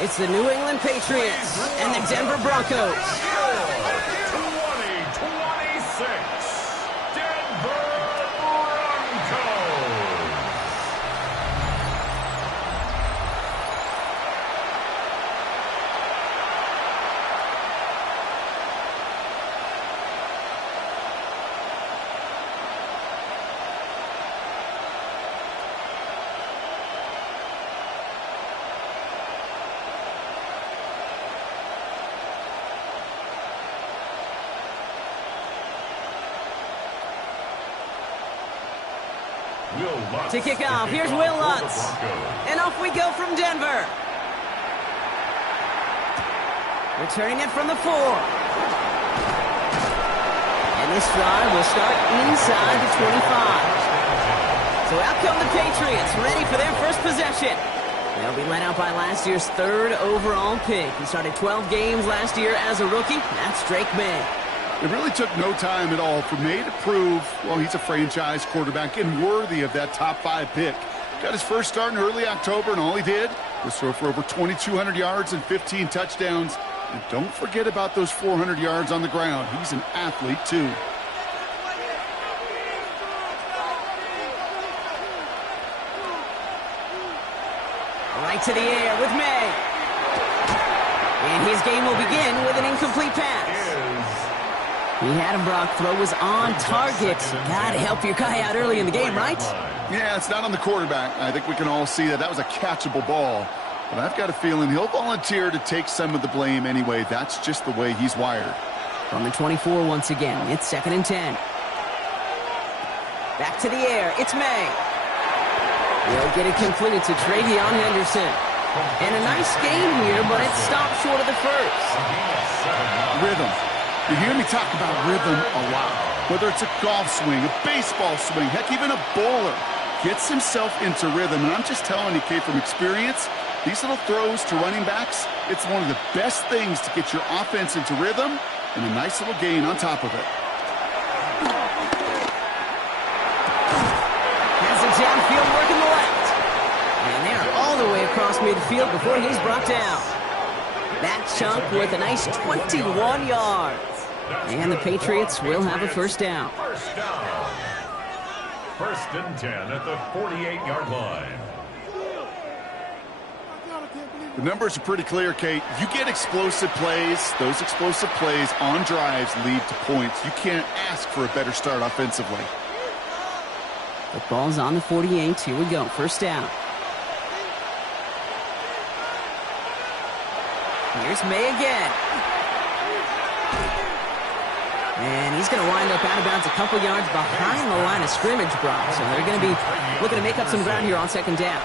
It's the New England Patriots and the Denver Broncos. 2026 Denver Broncos. To kick off, here's Will Lutz. And off we go from Denver. Returning it from the 4. And this drive will start inside the 25. So out come the Patriots, ready for their first possession. They'll be led out by last year's 3rd overall pick. He started 12 games last year as a rookie. That's Drake May. It really took no time at all for May to prove, well, he's a franchise quarterback and worthy of that top 5 pick. Got his first start in early October, and all he did was throw for over 2,200 yards and 15 touchdowns. And don't forget about those 400 yards on the ground. He's an athlete, too. Right to the air with May. And his game will begin with an incomplete pass. He had him, Brock. Throw was on target. Gotta help your guy out early in the game, right? Yeah, it's not on the quarterback. I think we can all see that that was a catchable ball. But I've got a feeling he'll volunteer to take some of the blame anyway. That's just the way he's wired. From the 24 once again, it's 2nd and 10. Back to the air. It's May. He'll get it completed to Travion Henderson. And a nice game here, but it stopped short of the first. Rhythm. You hear me talk about rhythm a lot. Whether it's a golf swing, a baseball swing, heck, even a bowler gets himself into rhythm. And I'm just telling you, Kate, from experience, these little throws to running backs, it's one of the best things to get your offense into rhythm and a nice little gain on top of it. Has it downfield working the left. And they're all the way across midfield before he's brought down. That chunk with a nice 21 yards. And the Patriots will have a first down. First down. 1st and 10 at the 48-yard line. The numbers are pretty clear, Kate. You get explosive plays. Those explosive plays on drives lead to points. You can't ask for a better start offensively. The ball's on the 48. Here we go. First down. Here's May again. And he's going to wind up out of bounds a couple yards behind the line of scrimmage, Brock. So they're going to be looking to make up some ground here on 2nd down.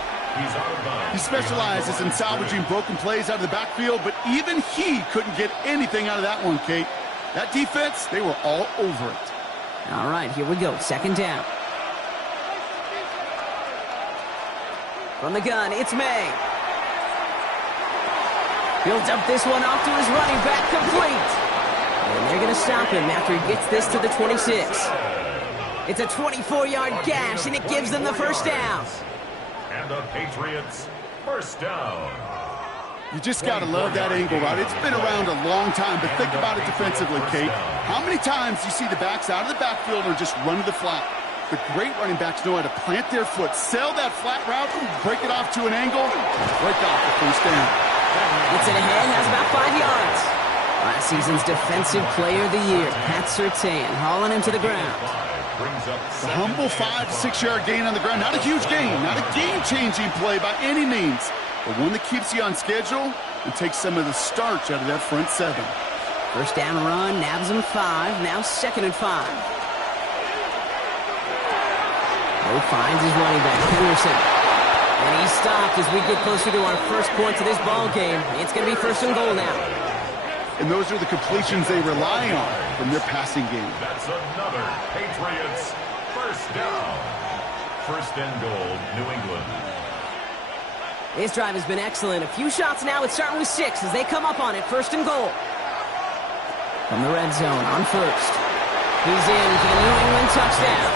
He specializes in salvaging broken plays out of the backfield, but even he couldn't get anything out of that one, Kate. That defense, they were all over it. All right, here we go. 2nd down. From the gun, it's May. He'll dump this one off to his running back, complete. And they're going to stop him after he gets this to the 26. It's a 24-yard gash, and it gives them the first down. And the Patriots, first down. You just got to love that angle route. It's been around a long time, but think about it defensively, Kate. How many times do you see the backs out of the backfield or just run to the flat? The great running backs know how to plant their foot, sell that flat route, break it off to an angle, and break off the first down. Gets it ahead, has about 5 yards. Last season's Defensive Player of the Year, Pat Surtain, hauling him to the ground. The humble 5 to 6 yard gain on the ground. Not a huge gain, not a game-changing play by any means, but one that keeps you on schedule and takes some of the starch out of that front 7. First down run, nabs him 5, now 2nd and 5. He finds his running back, Henderson. And he's stopped as we get closer to our first points of this ball game. It's going to be 1st and goal now. And those are the completions they rely on from their passing game. That's another Patriots first down. 1st and goal, New England. This drive has been excellent. A few shots now. It's starting with 6 as they come up on it. 1st and goal. From the red zone on 1st. He's in for the New England touchdown.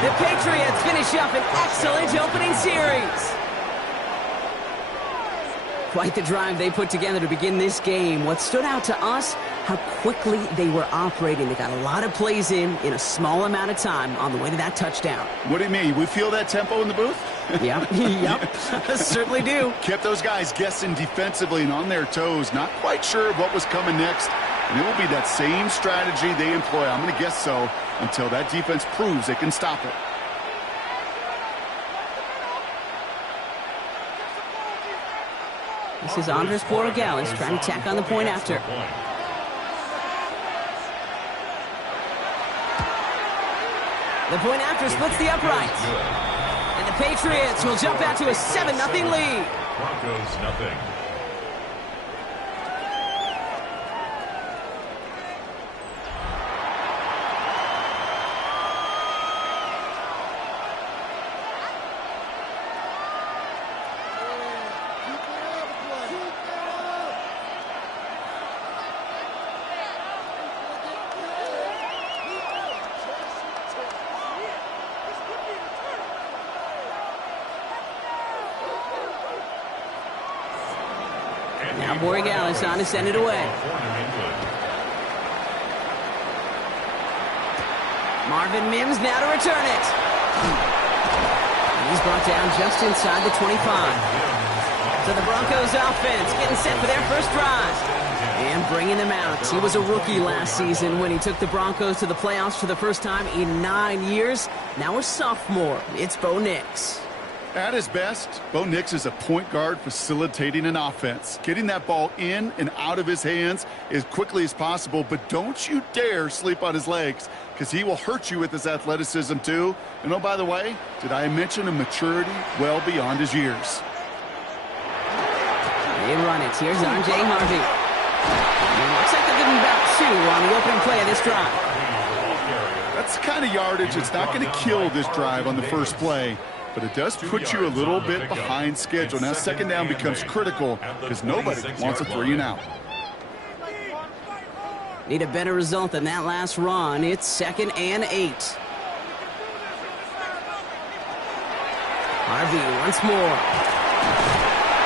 The Patriots finish up an excellent opening series. quite the drive they put together to begin this game. What stood out to us, how quickly they were operating. They got a lot of plays in a small amount of time on the way to that touchdown. What do you mean? We feel that tempo in the booth? Yeah, yep, certainly do. Kept those guys guessing defensively and on their toes, not quite sure of what was coming next. And it will be that same strategy they employ, I'm going to guess so, until that defense proves they can stop it. This is Andres Borregales trying to tack on the point after. The point after splits the uprights. And the Patriots will jump out to a 7-0 lead. Broncos nothing. Now Borregales on to send it away. Marvin Mims now to return it. And he's brought down just inside the 25. So the Broncos offense getting set for their first drive. And bringing them out. He was a rookie last season when he took the Broncos to the playoffs for the first time in 9 years. Now a sophomore. It's Bo Nix. At his best, Bo Nix is a point guard facilitating an offense, getting that ball in and out of his hands as quickly as possible, but don't you dare sleep on his legs because he will hurt you with his athleticism too. And oh, by the way, did I mention a maturity well beyond his years? They run it. Here's R.J. Harvey. It looks like they're getting about 2 on the opening play of this drive. That's the kind of yardage it's not going to kill this drive on the first play. But it does put you a little bit behind schedule. Now second down becomes critical because nobody wants a 3-and-out. Need a better result than that last run. It's 2nd and 8. Harvey once more.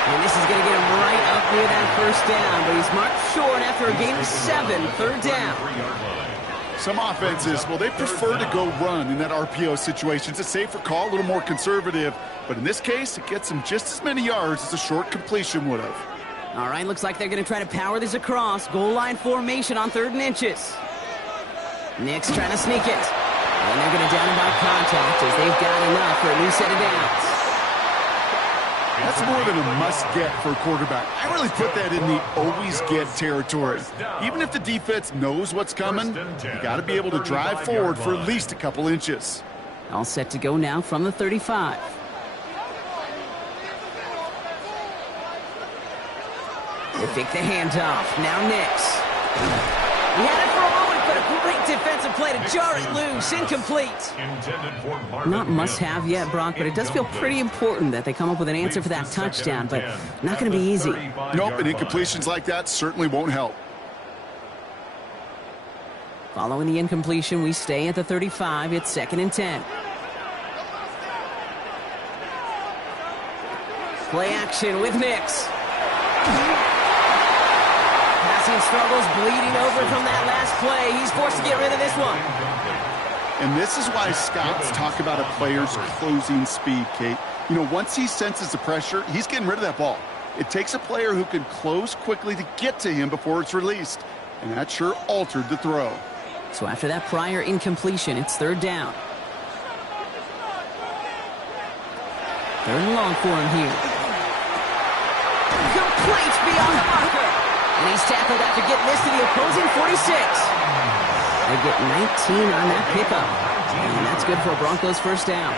And this is going to get him right up near that first down. But he's marked short after a gain of 7, 3rd down. Some offenses, well, they prefer to go run in that RPO situation. It's a safer call, a little more conservative. But in this case, it gets them just as many yards as a short completion would have. All right, looks like they're going to try to power this across. Goal line formation on 3rd and inches. Nix trying to sneak it. And they're going to down him by contact as they've got enough for a new set of downs. That's more than a must-get for a quarterback. I really put that in the always-get territory. Even if the defense knows what's coming, you got to be able to drive forward for at least a couple inches. All set to go now from the 35. They fake the handoff. Now Nix. He had it for a moment, but a great defensive play to jar it loose. Incomplete. Not must-have yet, Brock, but it does feel pretty important that they come up with an answer for that touchdown, but not going to be easy. Nope, and incompletions like that certainly won't help. Following the incompletion, we stay at the 35. It's 2nd and 10. Play action with Nix. Passing struggles, bleeding over from that last play. He's forced to get rid of this one. And this is why scouts talk about a player's closing speed, Kate. You know, once he senses the pressure, he's getting rid of that ball. It takes a player who can close quickly to get to him before it's released. And that sure altered the throw. So after that prior incompletion, it's 3rd down. 3rd and long for him here. Complete beyond the marker. And he's tackled after getting this to the opposing 46. They get 19 on that pickup. And that's good for a Broncos first down.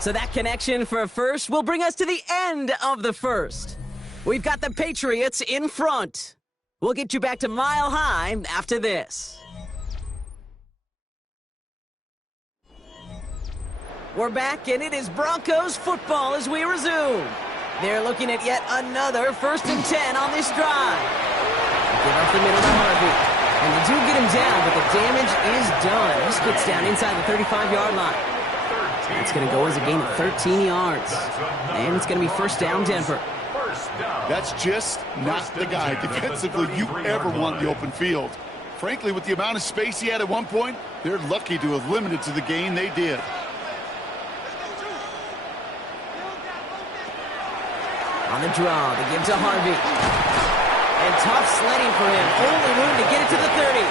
So that connection for a first will bring us to the end of the first. We've got the Patriots in front. We'll get you back to Mile High after this. We're back, and it is Broncos football as we resume. They're looking at yet another 1st and 10 on this drive. Give up the middle to Harvey. And they do get him down, but the damage is done. He gets down inside the 35-yard line. That's going to go as a gain of 13 yards. And it's going to be first down, Denver. That's just not the guy defensively you ever want in the open field. Frankly, with the amount of space he had at one point, they're lucky to have limited to the gain they did. On the draw, they give to Harvey. And tough sledding for him. Only room to get it to the 30.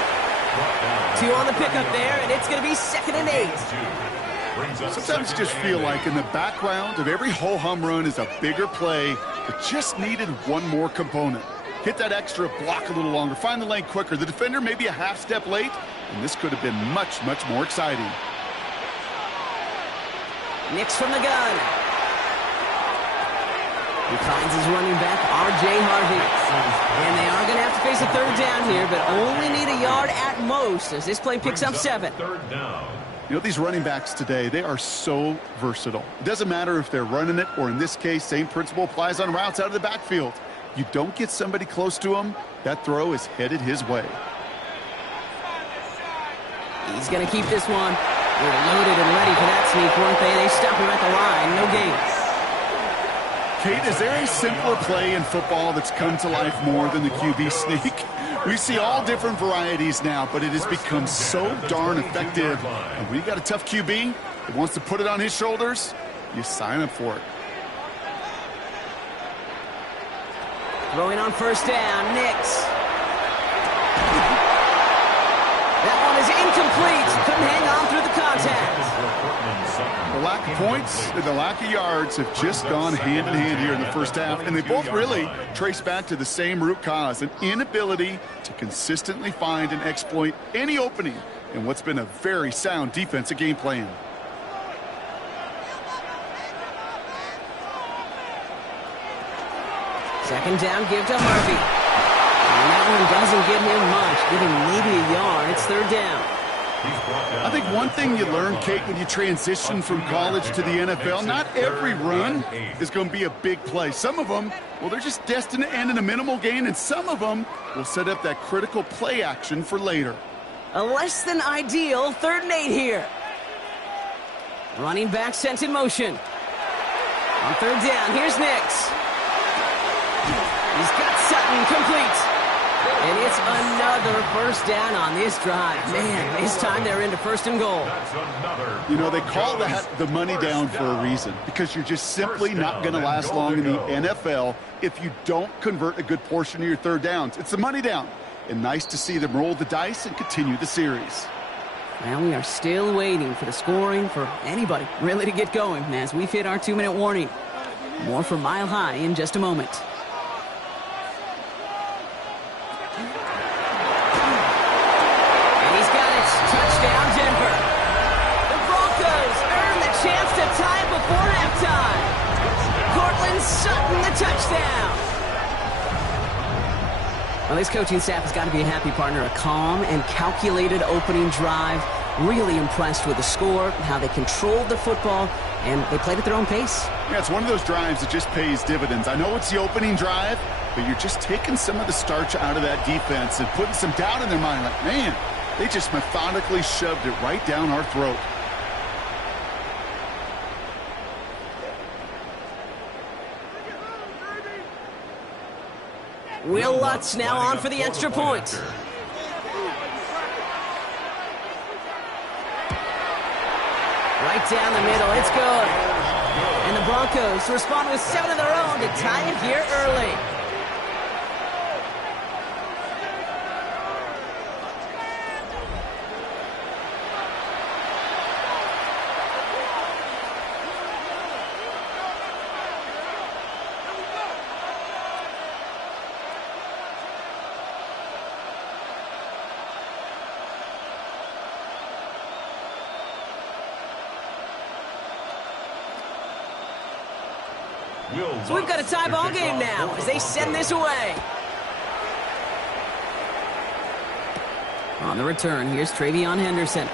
2 on the pickup there, and it's going to be 2nd and 8. Sometimes you just feel like in the background of every ho-hum run is a bigger play that just needed one more component. Hit that extra block a little longer. Find the lane quicker. The defender may be a half step late, and this could have been much, much more exciting. Nix from the gun. He finds his running back, R.J. Harvey. And they are going to have to face a 3rd down here, but only need a yard at most as this play picks up 7. 3rd down. You know, these running backs today, they are so versatile. It doesn't matter if they're running it, or in this case, same principle applies on routes out of the backfield. You don't get somebody close to him, that throw is headed his way. He's going to keep this one. They're loaded and ready for that sneak, weren't they? They stop him at the line. No gains. Kate, is there a simpler play in football that's come to life more than the QB sneak? We see all different varieties now, but it has become so darn effective. And when you got a tough QB that wants to put it on his shoulders, you sign up for it. Throwing on first down, Nix. That one is incomplete. Couldn't hang on through the contact. The lack of points and the lack of yards have just gone hand in hand here in the first half, and they both really trace back to the same root cause, an inability to consistently find and exploit any opening in what's been a very sound defensive game plan. Second down, give to Harvey. And that one doesn't get him much, giving maybe a yard. It's 3rd down. I think one thing you learn, Kate, when you transition from college to the NFL, not every run is going to be a big play. Some of them, well, they're just destined to end in a minimal gain, and some of them will set up that critical play action for later. A less than ideal 3rd and 8 here. Running back sent in motion. On 3rd down, here's Nix. He's got Sutton complete. And it's another first down on this drive. Man, this time they're into 1st and goal. You know, they call that the money down for a reason, because you're just simply not going to last long in the NFL if you don't convert a good portion of your 3rd downs. It's the money down. And nice to see them roll the dice and continue the series. Well, we are still waiting for the scoring for anybody really to get going as we've hit our 2-minute warning. More from Mile High in just a moment. Touchdown, Denver. The Broncos earn the chance to tie it before halftime. Cortland Sutton, the touchdown. Well, this coaching staff has got to be a happy partner. A calm and calculated opening drive. Really impressed with the score, how they controlled the football, and they played at their own pace. Yeah, it's one of those drives that just pays dividends. I know it's the opening drive, but you're just taking some of the starch out of that defense and putting some doubt in their mind. Like, man, they just methodically shoved it right down our throat. Will Lutz now on for the extra point. Right down the middle, it's good. And the Broncos respond with 7 of their own to tie it here early. So we've got a tie ball game now as they send this away. On the return, here's Travion Henderson.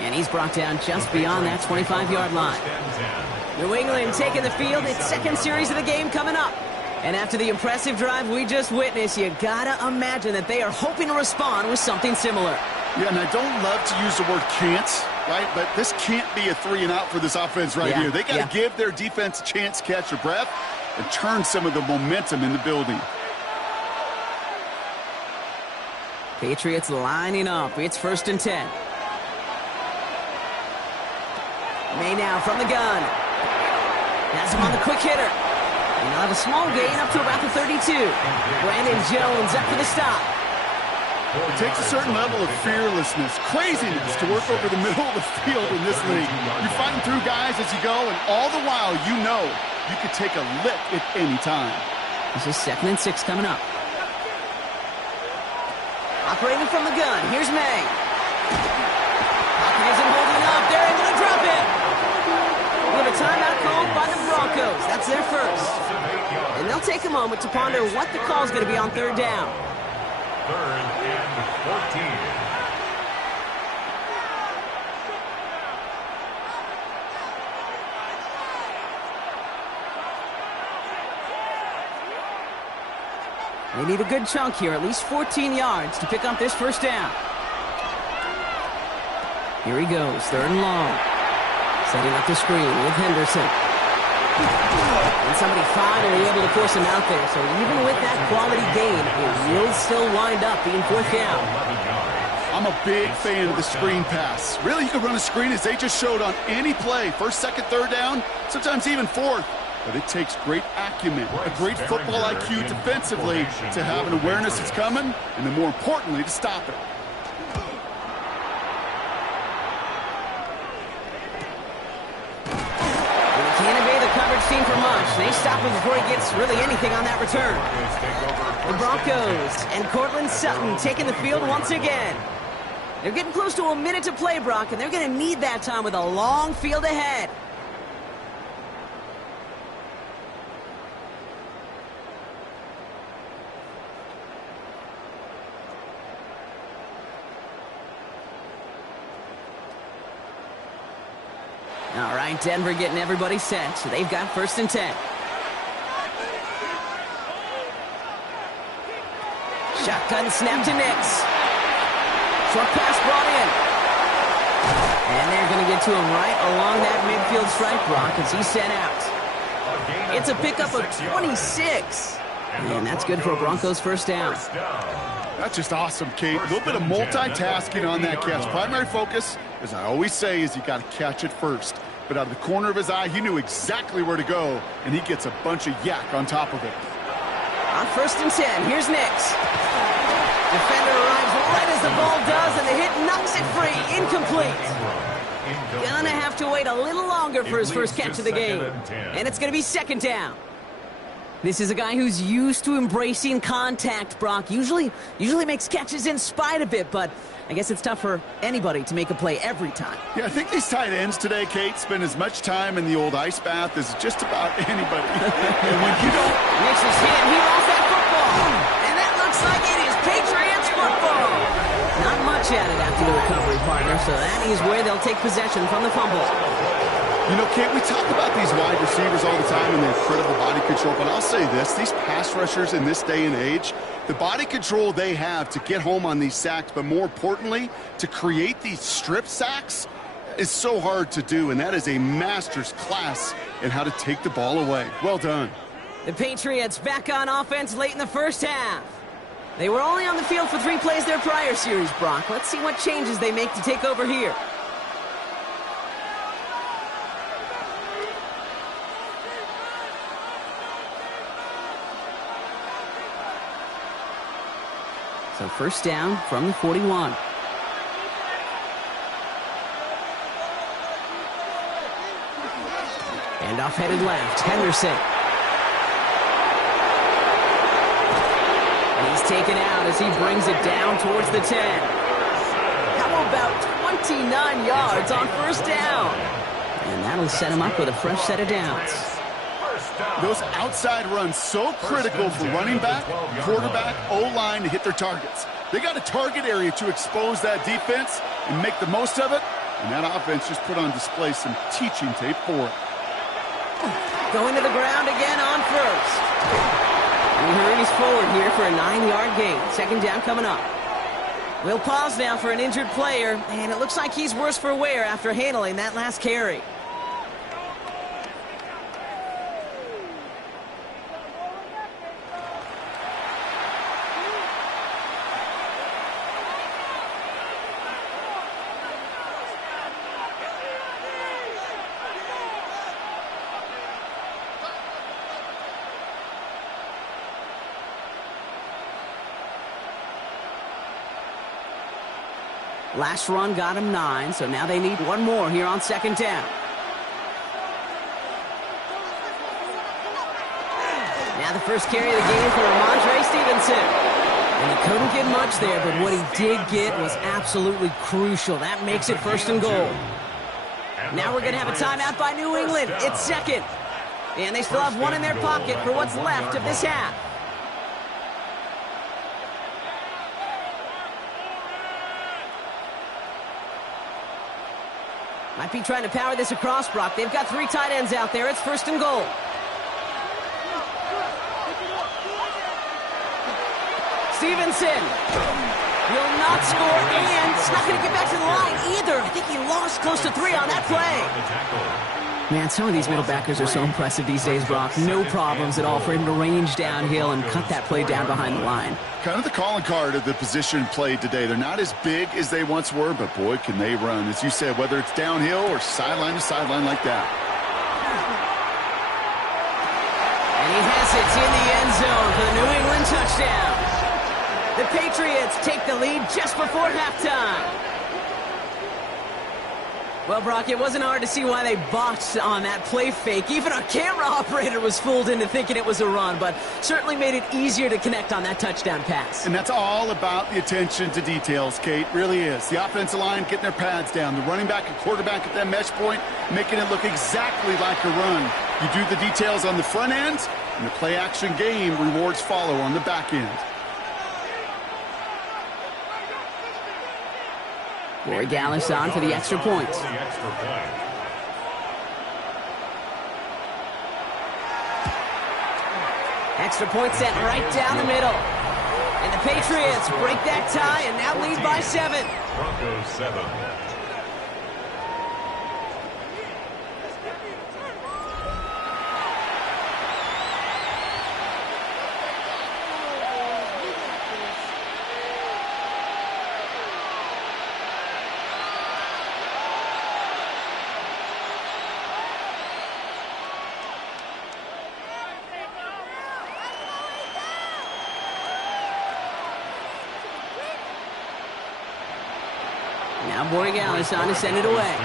And he's brought down just beyond that 25-yard line. New England taking the field. Its second series of the game coming up. And after the impressive drive we just witnessed, you gotta imagine that they are hoping to respond with something similar. Yeah, and I don't love to use the word can't, right? But this can't be a 3-and-out for this offense right here. They got to give their defense a chance to catch their breath and turn some of the momentum in the building. Patriots lining up. It's 1st and 10. May now from the gun. Has him on the quick hitter. And he'll have a small gain up to about the 32. Brandon Jones up for the stop. It takes a certain level of fearlessness, craziness to work over the middle of the field in this league. You're fighting through guys as you go, and all the while you know you could take a lick at any time. This is 2nd and 6 coming up. Operating from the gun. Here's May. Pocket isn't holding up. They're able to drop it. We have a timeout called by the Broncos. That's their first. And they'll take a moment to ponder what the call is going to be on 3rd down. 3rd and 14. They need a good chunk here, at least 14 yards to pick up this 1st down. Here he goes, 3rd and long. Setting up the screen with Henderson. And somebody finally able to force him out there. So even with that quality gain, it will still wind up being 4th down. I'm a big fan of the screen pass. Really, you can run a screen as they just showed on any play. 1st, 2nd, 3rd down, sometimes even 4th. But it takes great acumen, a great football IQ defensively to have an awareness it's coming, and then more importantly, to stop it. They can't evade the coverage team for much. They stop him before he gets really anything on that return. The Broncos and Cortland Sutton taking the field once again. They're getting close to a minute to play, Brock, and they're going to need that time with a long field ahead. All right, Denver getting everybody set, so they've got 1st and 10. Shotgun snap to Nix. Short pass brought in. And they're going to get to him right along that midfield strike block as he's sent out. It's a pickup of 26. And that's good for a Broncos 1st down. That's just awesome, Kate. A little bit of multitasking on that catch. Primary focus, as I always say, is you got to catch it first. But out of the corner of his eye, he knew exactly where to go, and he gets a bunch of yak on top of it. On 1st and 10, here's Nix. Defender arrives right as the ball does, and the hit knocks it free. Incomplete. Gonna have to wait a little longer for his first catch of the game. And it's gonna be 2nd down. This is a guy who's used to embracing contact, Brock. Usually makes catches in spite of it, but I guess it's tough for anybody to make a play every time. Yeah, I think these tight ends today, Kate, spend as much time in the old ice bath as just about anybody. And when you don't... Nix is hit, he lost that football. And that looks like it is Patriots football. Not much at it after the recovery, partner, so that is where they'll take possession from the fumble. You know, Kate, we talk about these wide receivers all the time and their incredible body control, but I'll say this, these pass rushers in this day and age, the body control they have to get home on these sacks, but more importantly, to create these strip sacks is so hard to do, and that is a master's class in how to take the ball away. Well done. The Patriots back on offense late in the 1st half. They were only on the field for 3 plays their prior series, Brock. Let's see what changes they make to take over here. So 1st down from the 41. And off headed left, Henderson. And he's taken out as he brings it down towards the 10. How about 29 yards on 1st down? And that'll set him up with a fresh set of downs. Those outside runs so critical for running back, quarterback, O-line to hit their targets. They got a target area to expose that defense and make the most of it, and that offense just put on display some teaching tape for it. Going to the ground again on 1st. And he hurries forward here for a 9-yard gain. 2nd down coming up. We'll pause now for an injured player, and it looks like he's worse for wear after handling that last carry. Last run got him 9, so now they need one more here on second down. Now the first carry of the game for Ramondre Stevenson. And he couldn't get much there, but what he did get was absolutely crucial. That makes it first and goal. Now we're going to have a timeout by New England. It's second. And they still have one in their pocket for what's left of this half. Might be trying to power this across, Brock. They've got 3 tight ends out there. It's first and goal. Stevenson will not score, and it's not going to get back to the line either. I think he lost close to 3 on that play. Man, some of these middle backers are so impressive these days, Brock. No problems at all for him to range downhill and cut that play down behind the line. Kind of the calling card of the position played today. They're not as big as they once were, but boy, can they run. As you said, whether it's downhill or sideline to sideline like that. And he has it in the end zone for the New England touchdown. The Patriots take the lead just before halftime. Well, Brock, it wasn't hard to see why they botched on that play fake. Even our camera operator was fooled into thinking it was a run, but certainly made it easier to connect on that touchdown pass. And that's all about the attention to details, Kate. Really is. The offensive line getting their pads down. The running back and quarterback at that mesh point, making it look exactly like a run. You do the details on the front end, and the play-action game rewards follow on the back end. Corey Gallis on for the extra point. Extra point sent right down the middle. And the Patriots break that tie and now lead by 7. Broncos 7. Now Borregales on to send it away.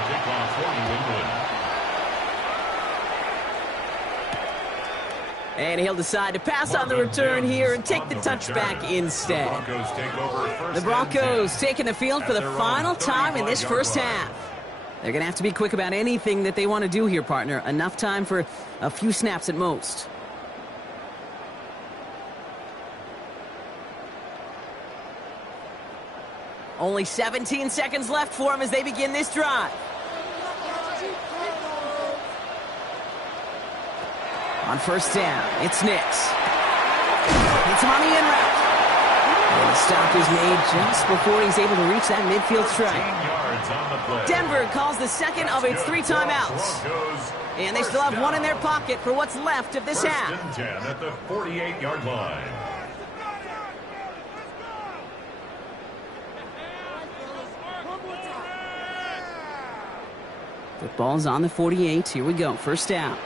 And he'll decide to pass on the return here and take the touchback instead. The Broncos taking the field for the final time in this first half. They're going to have to be quick about anything that they want to do here, partner. Enough time for a few snaps at most. Only 17 seconds left for them as they begin this drive. On first down, it's Nix. It's him on the in route. And the stop is made just before he's able to reach that midfield strike. Denver calls the second of its 3 timeouts. And they still have one in their pocket for what's left of this half. First and 10 at the 48-yard line. Football's on the 48. Here we go. First down.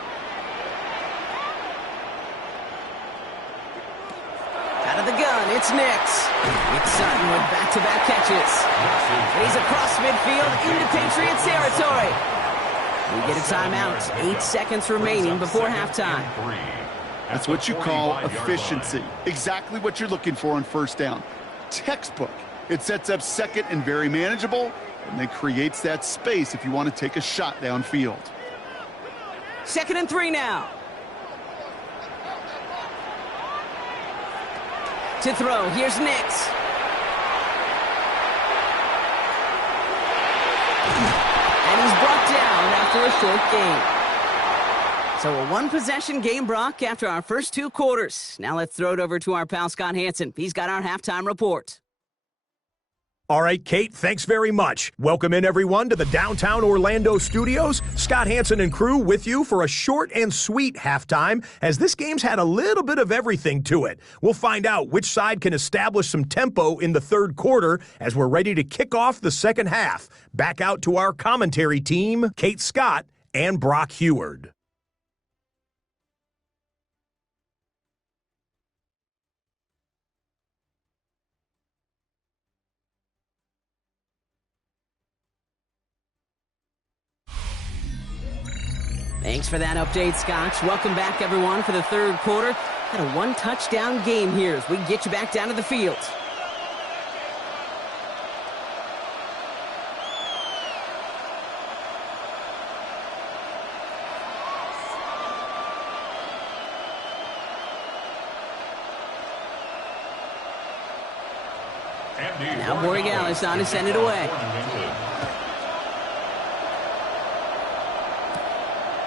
Out of the gun, it's Nix. It's Sutton with back-to-back catches. And he's across midfield into Patriots territory. We get a timeout. 8 seconds remaining before halftime. That's what you call efficiency. Exactly what you're looking for on first down. Textbook. It sets up second and very manageable, and then creates that space if you want to take a shot downfield. 2nd and 3 now. To throw, here's Nix. And he's brought down after a short gain. So a one-possession game, Brock, after our first 2 quarters. Now let's throw it over to our pal Scott Hansen. He's got our halftime report. All right, Kate, thanks very much. Welcome in, everyone, to the downtown Orlando studios. Scott Hansen and crew with you for a short and sweet halftime, as this game's had a little bit of everything to it. We'll find out which side can establish some tempo in the third quarter as we're ready to kick off the second half. Back out to our commentary team, Kate Scott and Brock Heward. Thanks for that update, Scotch. Welcome back, everyone, for the third quarter. Had a one-touchdown game here as we get you back down to the field. Now Borregales on to send it away.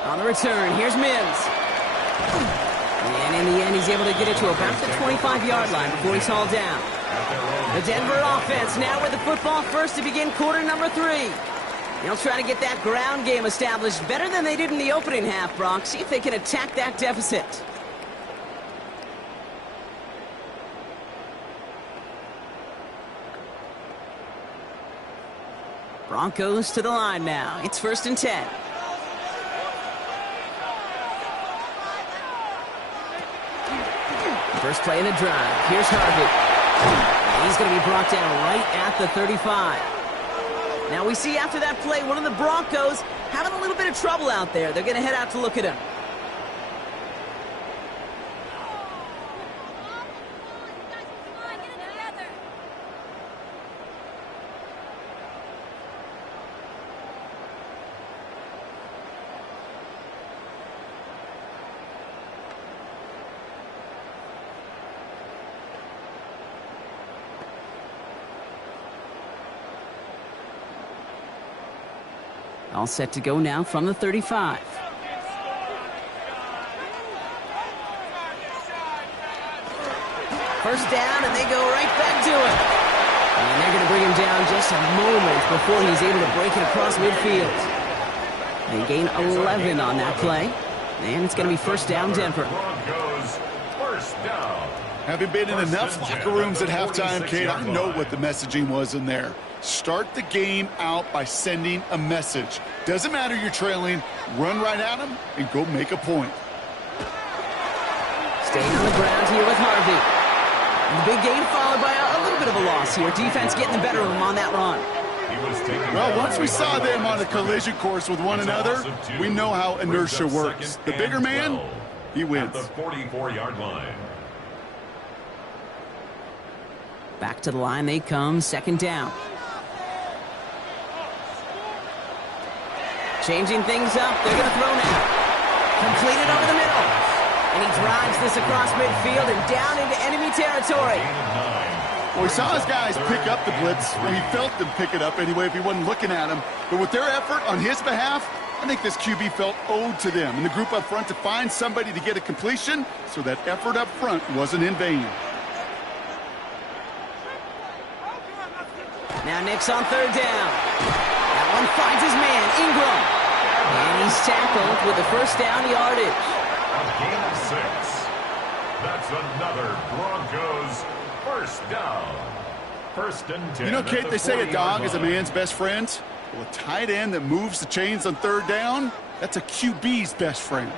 On the return, here's Mims. And in the end, he's able to get it to about the 25-yard line before he's hauled down. The Denver offense now with the football first to begin quarter number 3. They'll try to get that ground game established better than they did in the opening half, Brock. See if they can attack that deficit. Broncos to the line now. It's 1st and 10. First play in the drive. Here's Harvey. He's going to be brought down right at the 35. Now we see after that play, one of the Broncos having a little bit of trouble out there. They're going to head out to look at him. All set to go now from the 35. First down, and they go right back to it. And they're going to bring him down just a moment before he's able to break it across midfield. They gain 11 on that play. And it's going to be first down, Denver. First down. Having been in enough locker rooms at halftime, Kate, I know what the messaging was in there. Start the game out by sending a message. Doesn't matter you're trailing, run right at them and go make a point. Staying on the ground here with Harvey. And the big gain followed by a little bit of a loss here. Defense getting the better of him on that run. Well, once we saw them on a collision course with one another, we know how inertia works. The bigger man, he wins. At the 44-yard line. Back to the line they come, second down. Changing things up, they're going to throw now. Completed over the middle. And he drives this across midfield and down into enemy territory. Well, he saw his guys pick up the blitz. Well, he felt them pick it up anyway if he wasn't looking at him. But with their effort on his behalf, I think this QB felt owed to them and the group up front to find somebody to get a completion, so that effort up front wasn't in vain. Now Nick's on third down. That one finds his man, Ingram. And he's tackled with the first down yardage. A gain of 6. That's another Broncos first down. First and 10. You know, Kate, they say a dog is a man's best friend. Well, a tight end that moves the chains on third down, that's a QB's best friend.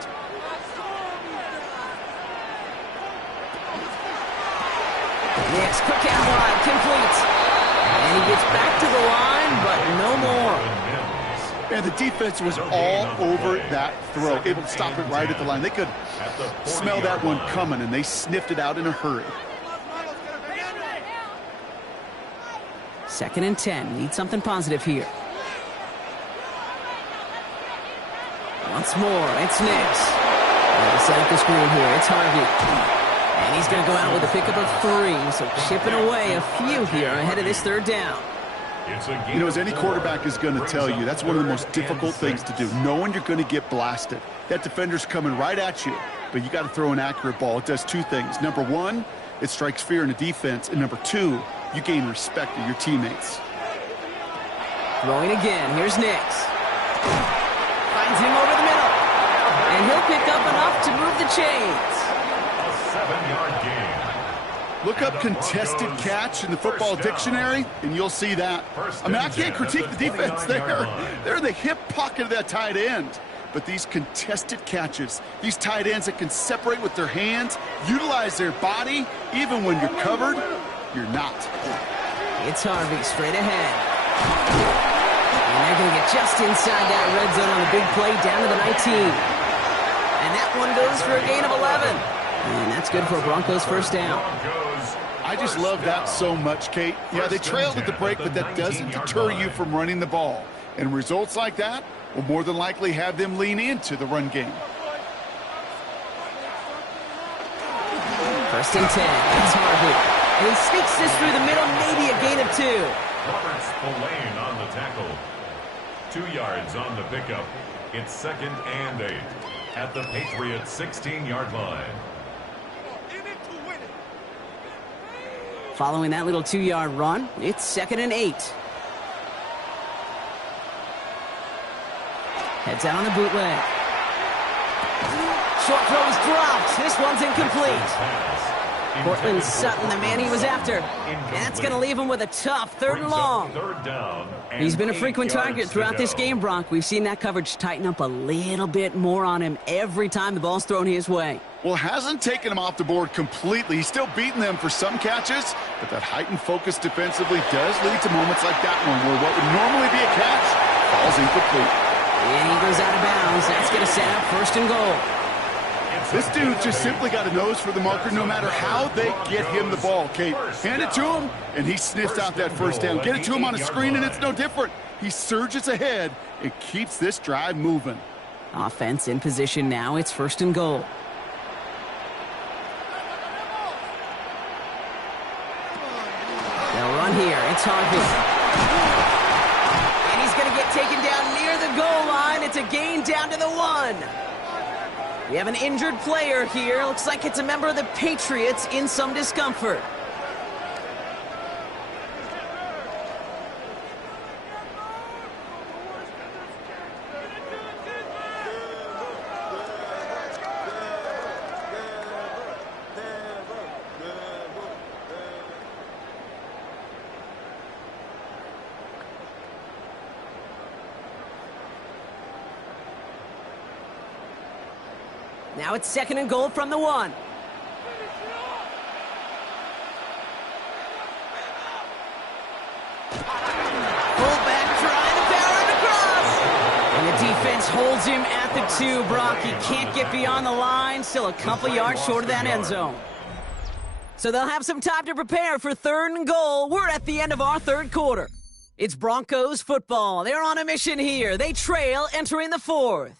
Nick's quick out wide, complete. And he gets back to the line, but no more. And the defense was all over that throw, able to stop it right at the line. They could smell that one coming, and they sniffed it out in a hurry. 2nd and 10. Need something positive here. Once more, it's Nix. And to set up the screen here, it's Harvey. And he's going to go out with a pickup of 3, so chipping away a few here ahead of this third down. You know, as any quarterback is going to tell you, that's one of the most difficult things to do, knowing you're going to get blasted. That defender's coming right at you, but you got to throw an accurate ball. It does 2 things. Number 1, it strikes fear in the defense. And number two, you gain respect of your teammates. Throwing again. Here's Nix. Finds him over the middle. And he'll pick up enough to move the chains. A 7-yard gain. Look up contested catch in the football dictionary, and you'll see that. I mean, I can't critique the defense there. They're in the hip pocket of that tight end. But these contested catches, these tight ends that can separate with their hands, utilize their body, even when you're covered, you're not. It's Harvey straight ahead. And they're going to get just inside that red zone on the big play down to the 19. And that one goes for a gain of 11. And that's good for a Broncos first down. I just love that so much, Kate. Yeah, they trailed at the break, but that doesn't deter you from running the ball. And results like that will more than likely have them lean into the run game. First and 10. It's Harvey. And he sneaks this through the middle, maybe a gain of 2. Robert Spillane on the tackle. 2 yards on the pickup. It's 2nd and 8 at the Patriots' 16-yard line. Following that little 2-yard run, it's 2nd and 8. Heads out on the bootleg. Short throw is dropped. This one's incomplete. Cortland Sutton, the man he was after. And that's going to leave him with a tough 3rd and long. He's been a frequent target throughout this game, Bronk. We've seen that coverage tighten up a little bit more on him every time the ball's thrown his way. Well, hasn't taken him off the board completely. He's still beating them for some catches, but that heightened focus defensively does lead to moments like that one where what would normally be a catch falls incomplete. And he goes out of bounds. That's going to set up 1st and goal. This dude just simply got a nose for the marker no matter how they get him the ball, Kate. Hand it to him, and he sniffs out that first down. Get it to him on a screen, and it's no different. He surges ahead and keeps this drive moving. Offense in position now. It's 1st and goal. They'll run here. It's Harvey. And he's going to get taken down near the goal line. It's a gain down to the 1. We have an injured player here. Looks like it's a member of the Patriots in some discomfort. Now it's 2nd and goal from the 1. Fullback trying to power it across. And the defense holds him at the 2. Brock, he can't get beyond the line. Still a couple yards short of that end zone. So they'll have some time to prepare for 3rd and goal. We're at the end of our 3rd quarter. It's Broncos football. They're on a mission here. They trail entering the 4th.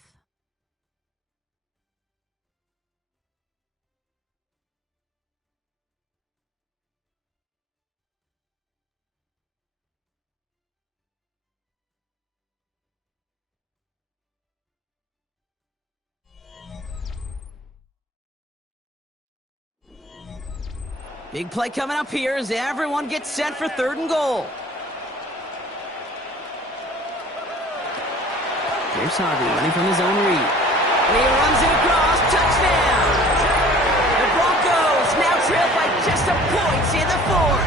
Big play coming up here as everyone gets set for 3rd and goal. Here's Harvey running from his own read. And he runs it across. Touchdown! The Broncos now trail by just a point in the 4th.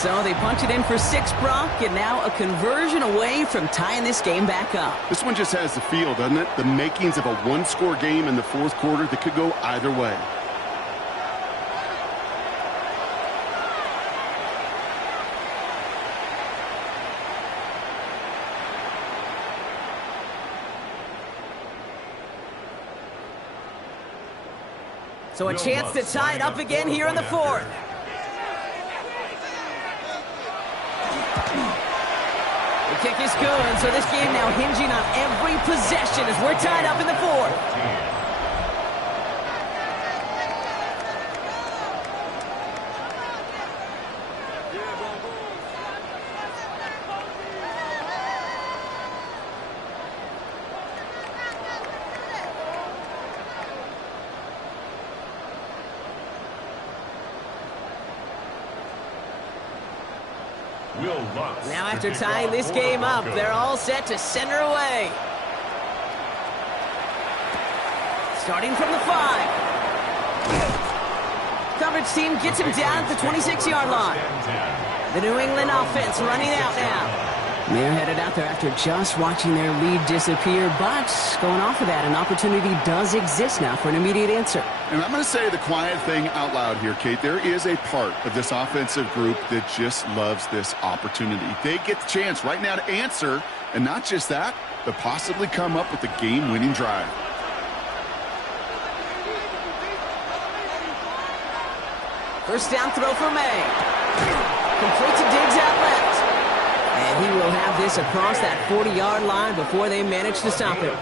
So they punch it in for 6, Brock, and now a conversion away from tying this game back up. This one just has the feel, doesn't it? The makings of a one-score game in the 4th quarter that could go either way. So a chance to tie it up again here in the 4th. The kick is good, so this game now hinging on every possession as we're tied up in the 4th. Now after tying this game up, they're all set to center away. Starting from the 5. Coverage team gets him down at the 26-yard line. The New England offense running out now. They're headed out there after just watching their lead disappear, but going off of that, an opportunity does exist now for an immediate answer. And I'm going to say the quiet thing out loud here, Kate. There is a part of this offensive group that just loves this opportunity. They get the chance right now to answer, and not just that, but possibly come up with a game-winning drive. First down throw for May. Complete to Diggs out left. And he will have this across that 40-yard line before they manage to stop him.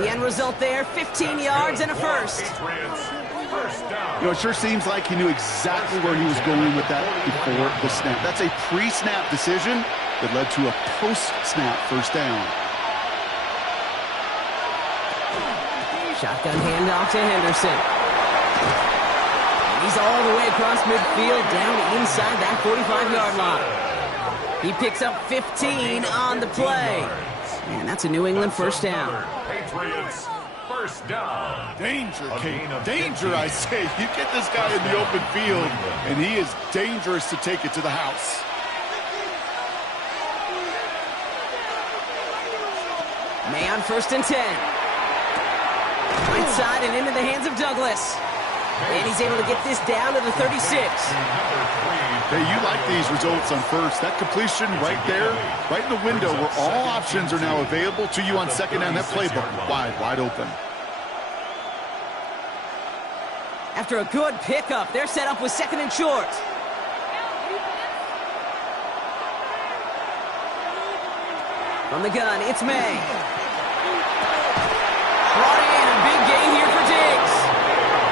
The end result there, 15 yards and a first. You know, it sure seems like he knew exactly where he was going with that before the snap. That's a pre-snap decision that led to a post-snap first down. Shotgun handoff to Henderson. And he's all the way across midfield down inside that 45-yard line. He picks up 15 on the play. And that's a New England first down. Patriots first down. Danger, Kate. Danger, I say. You get this guy in the open field, and he is dangerous to take it to the house. May on 1st and 10. Right side and into the hands of Douglas. And he's able to get this down to the 36. Hey, you like these results on first. That completion right there, right in the window where all options are now available to you on second down. That playbook wide open. After a good pickup, they're set up with 2nd and short. From the gun, it's May. Brought in, a big gain here for Diggs.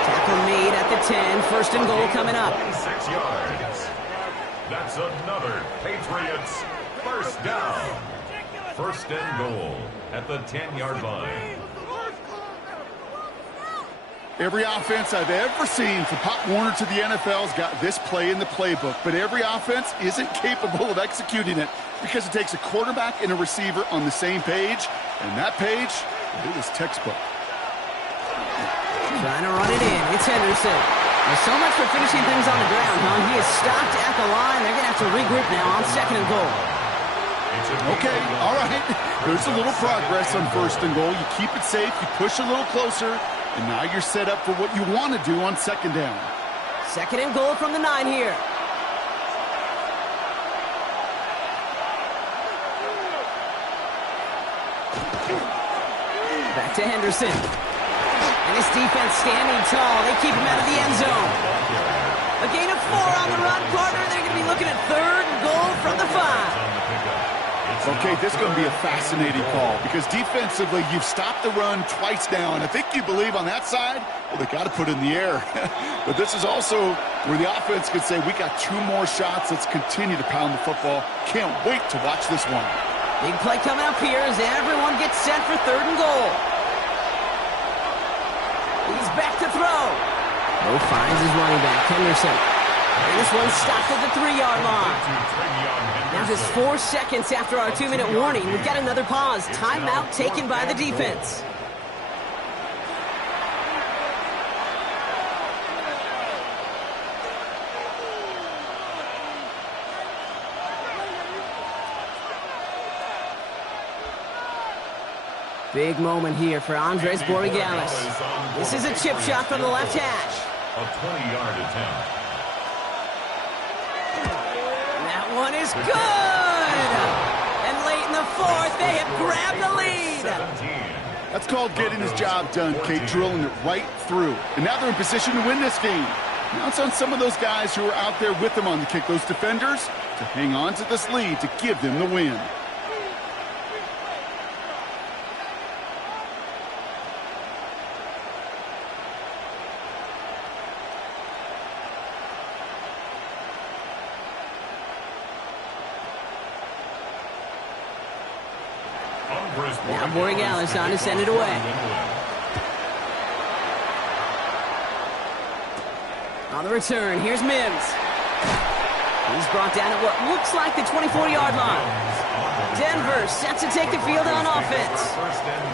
Tackle made at the 10, 1st and goal coming up. 6 yards. That's another Patriots first down. 1st and goal at the 10-yard line. Every offense I've ever seen from Pop Warner to the NFL's got this play in the playbook, but every offense isn't capable of executing it because it takes a quarterback and a receiver on the same page, and that page, it was textbook. Trying to run it in. It's Henderson. Well, so much for finishing things on the ground, huh? He is stopped at the line. They're going to have to regroup now on 2nd and goal. Okay, all right. There's a little progress on 1st and goal. You keep it safe, you push a little closer, and now you're set up for what you want to do on 2nd down. 2nd and goal from the 9 here. Back to Henderson. And his defense standing tall. They keep him out of the end zone. A gain of 4 on the run, partner. They're going to be looking at 3rd and goal from the 5. Okay, this is going to be a fascinating call because defensively, you've stopped the run twice now, and I think you believe on that side, well, they got to put it in the air. But this is also where the offense could say, we got 2 more shots. Let's continue to pound the football. Can't wait to watch this one. Big play coming up here as everyone gets set for 3rd and goal. He's back to throw. Bo finds his running back, Henderson. And this one stopped at the 3-yard line. Now just 4 seconds after our 2-minute warning, we've got another pause. Timeout taken by the defense. Big moment here for Andres Borregales. This is a chip shot from the left hash. A 20-yard attempt. That one is good! And late in the 4th, they have grabbed the lead. That's called getting his job done, Kate, drilling it right through. And now they're in position to win this game. Now it's on some of those guys who are out there with them on the kick, those defenders, to hang on to this lead to give them the win. Now Borregales on to send it away. On the return, here's Mims. He's brought down at what looks like the 24-yard line. Denver set to take the field on offense.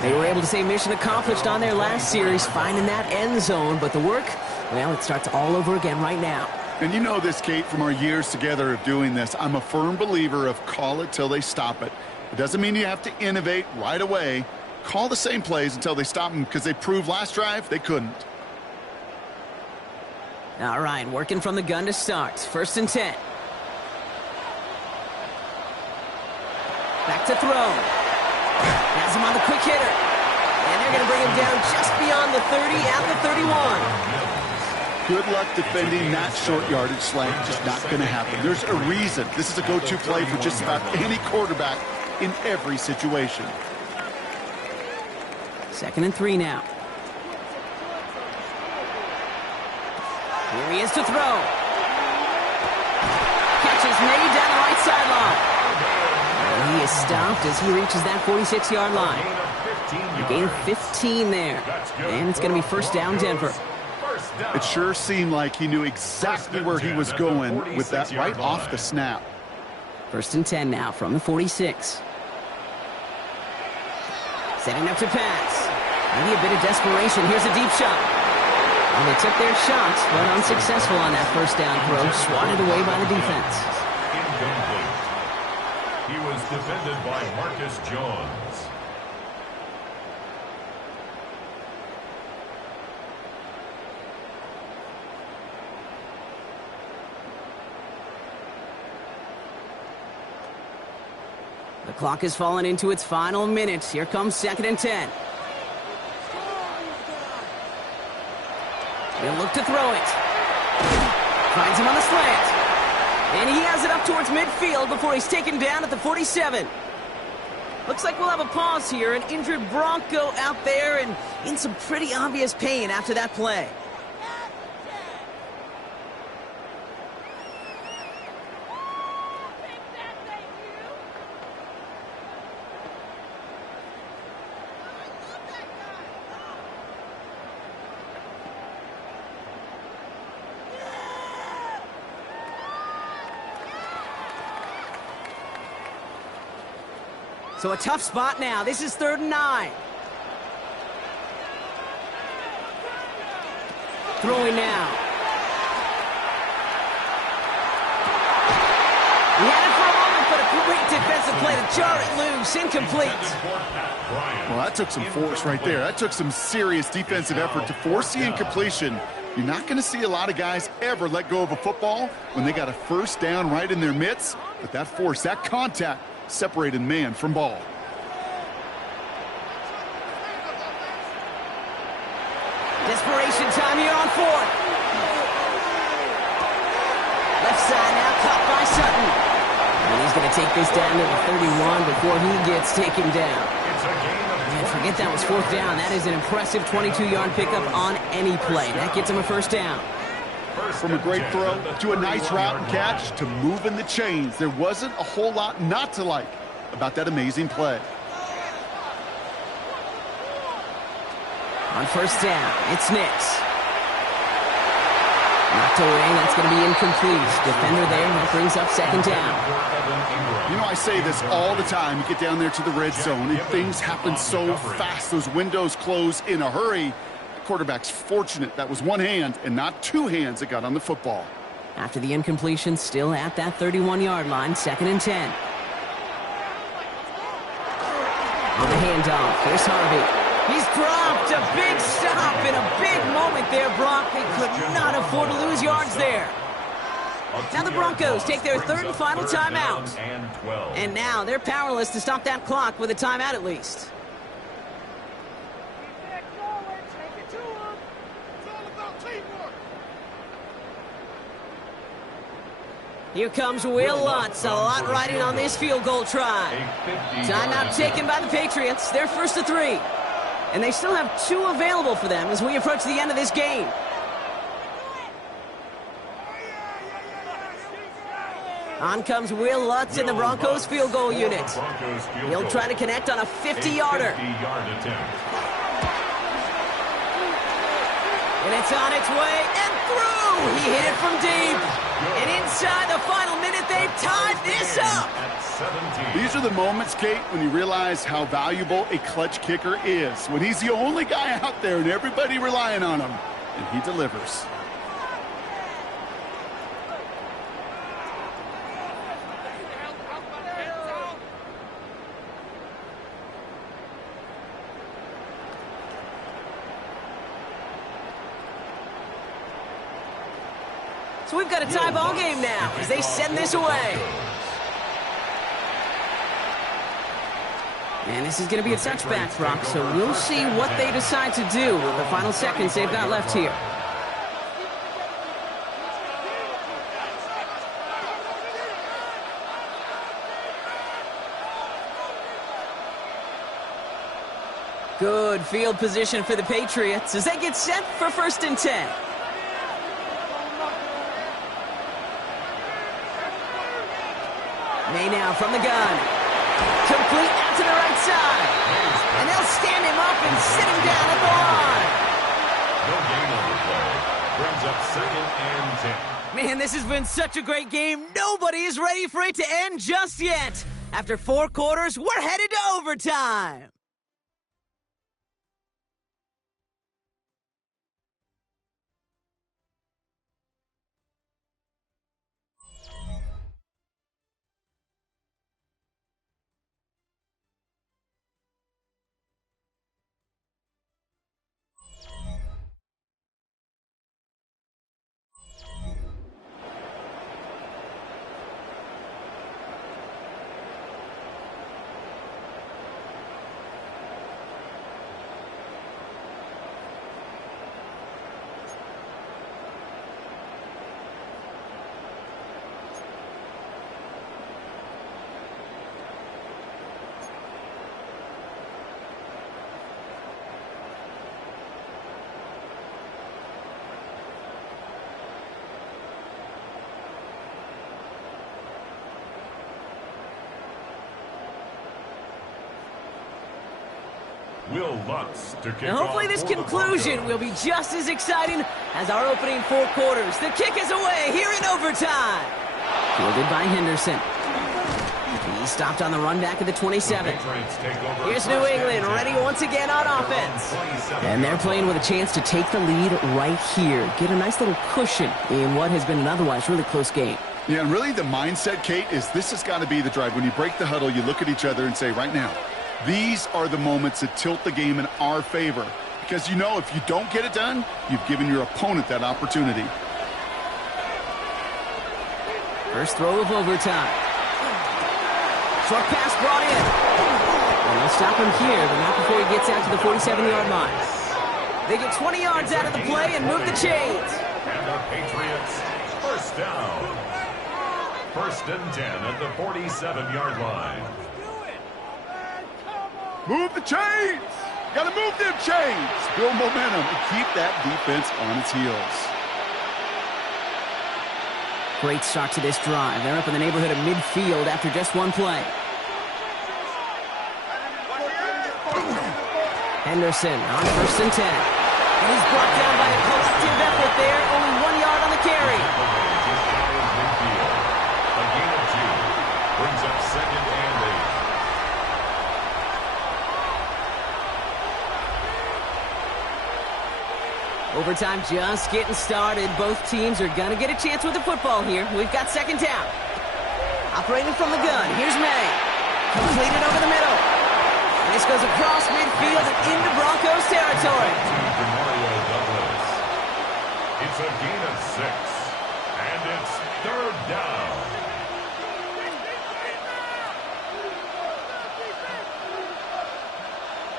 They were able to say mission accomplished on their last series, finding that end zone, but the work, well, it starts all over again right now. And you know this, Kate, from our years together of doing this. I'm a firm believer of call it till they stop it. It doesn't mean you have to innovate right away. Call the same plays until they stop them, because they proved last drive they couldn't. All right, working from the gun to start. 1st and 10. Back to throw. Has him on the quick hitter. And they're going to bring him down just beyond the 30 at the 31. Good luck defending that short yardage slant. Just not going to happen. There's a reason. This is a go-to play for just about any quarterback in every situation. 2nd and 3 now. Here he is to throw. Catch is made down the right sideline. And he is stopped as he reaches that 46-yard line. A gain of 15 there. And it's going to be 1st down Denver. It sure seemed like he knew exactly where he was going with that right off the snap. 1st and 10 now from the 46. Setting up to pass. Maybe a bit of desperation. Here's a deep shot. And they took their shots, but unsuccessful on that 1st down throw. Swatted away by the defense. Incomplete. He was defended by Marcus Jones. The clock has fallen into its final minutes. Here comes 2nd and 10. He'll look to throw it. Finds him on the slant. And he has it up towards midfield before he's taken down at the 47. Looks like we'll have a pause here. An injured Bronco out there and in some pretty obvious pain after that play. So a tough spot now. This is 3rd and 9. Throwing now. He had it for a moment, but a great defensive play to jar it loose. Incomplete. Well, that took some force right there. That took some serious defensive effort to force the incompletion. You're not going to see a lot of guys ever let go of a football when they got a 1st down right in their midst. But that force, that contact, separated man from ball. Desperation time here on 4th. Left side now caught by Sutton. And he's going to take this down to the 31 before he gets taken down. And forget that was 4th down. That is an impressive 22-yard pickup on any play. That gets him a 1st down. From a great throw to a nice route and catch to moving the chains. There wasn't a whole lot not to like about that amazing play. On 1st down, it's Nix. Knocked away, that's going to be incomplete. Defender there, that brings up 2nd down. You know, I say this all the time. You get down there to the red zone, and things happen so fast. Those windows close in a hurry. Quarterback's fortunate that was one hand and not two hands that got on the football. After the incompletion, still at that 31-yard line, 2nd and 10. On the handoff, here's Harvey. He's dropped a big stop in a big moment there, Brock. They could not afford to lose yards there. Now the Broncos take their 3rd and final timeout. And now they're powerless to stop that clock with a timeout at least. Here comes Will Lutz. A lot riding on this field goal try. Timeout taken by the Patriots. They're 1st to 3. And they still have 2 available for them as we approach the end of this game. On comes Will Lutz in the Broncos field goal unit. He'll try to connect on a 50-yarder. And it's on its way and through. He hit it from deep. And inside the final minute, they've tied this up. These are the moments, Kate, when you realize how valuable a clutch kicker is. When he's the only guy out there and everybody relying on him. And he delivers. So we've got a tie ball game now as they send this away. And this is going to be a touchback, Brock, so we'll see what they decide to do with the final seconds they've got left here. Good field position for the Patriots as they get set for 1st and 10. May now from the gun. Complete out to the right side. And they'll stand him up and sit him down at the line. No gain on the play. Brings up 2nd and 10. Man, this has been such a great game. Nobody is ready for it to end just yet. After 4 quarters, we're headed to overtime. Will Lutz to kick And hopefully this conclusion will be just as exciting as our opening 4 quarters. The kick is away here in overtime. Fielded by Henderson. He stopped on the run back at the 27. Here's New England ready once again on offense. And they're playing with a chance to take the lead right here. Get a nice little cushion in what has been an otherwise really close game. Yeah, and really the mindset, Kate, is this has got to be the drive. When you break the huddle, you look at each other and say, right now, these are the moments that tilt the game in our favor. Because you know if you don't get it done, you've given your opponent that opportunity. First throw of overtime. Short pass brought in. And they'll stop him here, but not before he gets out to the 47-yard line. They get 20 yards out of the play and move the chains. And the Patriots, 1st down. 1st and 10 at the 47-yard line. Move the chains! Got to move them chains! Build momentum and keep that defense on its heels. Great start to this drive. They're up in the neighborhood of midfield after just 1 play. Henderson on 1st and 10. And he's brought down by a collective effort there. Only 1 yard on the carry. A gain of 2. Brings up 2nd and 8. Overtime just getting started. Both teams are going to get a chance with the football here. We've got 2nd down. Operating from the gun. Here's May. Completed over the middle. And this goes across midfield and into Broncos territory. It's a gain of 6. And it's 3rd down.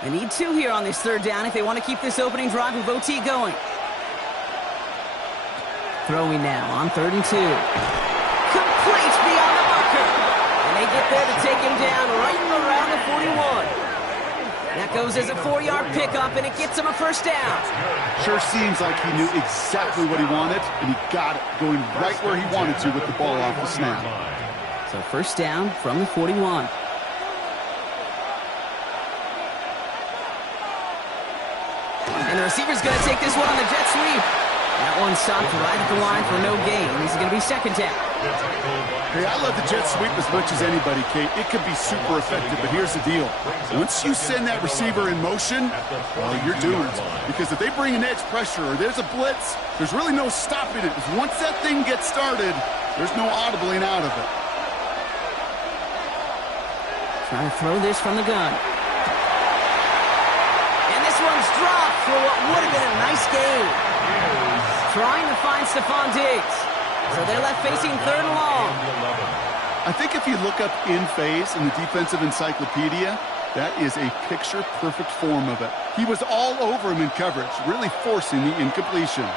They need 2 here on this 3rd down if they want to keep this opening drive of OT going. Throwing now on 3rd and 2. Complete beyond the marker. And they get there to take him down right around the 41. That goes as a 4-yard pickup, and it gets him a 1st down. Sure seems like he knew exactly what he wanted, and he got it, going right where he wanted to with the ball off the snap. So 1st down from the 41. And the receiver's going to take this one on the jet sweep. That one stopped right at the line for no gain. This is going to be second down. Hey, I love the jet sweep as much as anybody, Kate. It can be super effective, but here's the deal. Once you send that receiver in motion, well, you're doomed. Because if they bring an edge pressure or there's a blitz, there's really no stopping it. Once that thing gets started, there's no audibling out of it. Trying to throw this from the gun. And this one's dropped for what would have been a nice game. Trying to find Stephon Diggs. So they're left facing third and long. I think if you look up in phase in the defensive encyclopedia, that is a picture-perfect form of it. He was all over him in coverage, really forcing the incompletion.